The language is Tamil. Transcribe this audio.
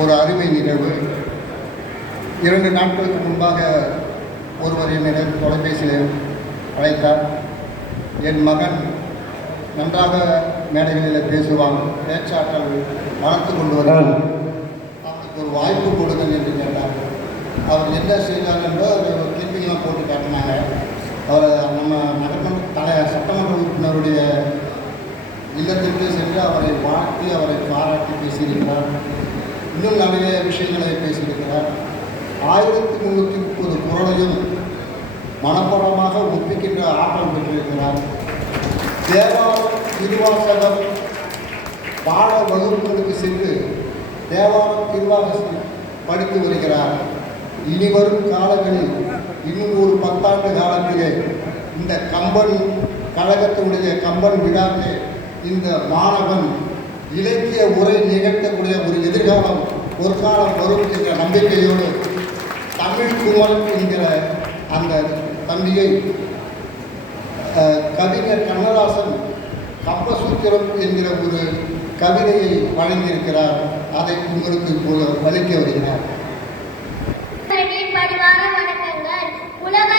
ஒரு அருமை நிகழ்வு. 2 நாட்களுக்கு முன்பாக ஒருவர் என்னை தொலைபேசியில் அழைத்தார். என் மகன் நன்றாக மேடைகளில் பேசுவான், பேச்சாற்றல் வளர்த்து கொண்டு வருவார், அவருக்கு ஒரு வாய்ப்பு கொடுங்கள் என்று கேட்டார். அவர் என்ன செய்தார் என்றோ ஒரு கிளிப்பிங்லாம் போட்டு காட்டினாங்க. அவர் நம்ம நகர்மன்ற சட்டமன்ற உறுப்பினருடைய இல்லத்திற்கு சென்று அவரை வாழ்த்தி அவரை பாராட்டி பேசியிருக்கிறார். இன்னும் நிறைய விஷயங்களை பேசியிருக்கிறார். 1330 குறளையும் மனப்படமாக ஒப்பிக்கின்ற ஆற்றல் பெற்றிருக்கிறார். தேவாரம் திருவாசகம் பாட வகுப்புகளுக்கு சென்று தேவாரம் திருவாசகம் படித்து வருகிறார். இனி வரும் காலங்களில் இன்னும் ஒரு 10 ஆண்டு காலத்திலே இந்த கம்பன் கழகத்தினுடைய கம்பன் விழாவிலே இந்த மாணவன் இலக்கிய உரை நிகழ்த்தக்கூடிய ஒரு எதிர்காலம் ஒரு காலம் வரும் என்ற நம்பிக்கையோடு தமிழ் குமரன் என்கிற அந்த தம்பியை கவிஞர் கண்ணதாசன் கம்பசூத்திரம் என்கிற ஒரு கவிதையை வழங்கியிருக்கிறார். அதை உங்களுக்கு வலிக்க வருகிறார். வணக்கங்கள். உலக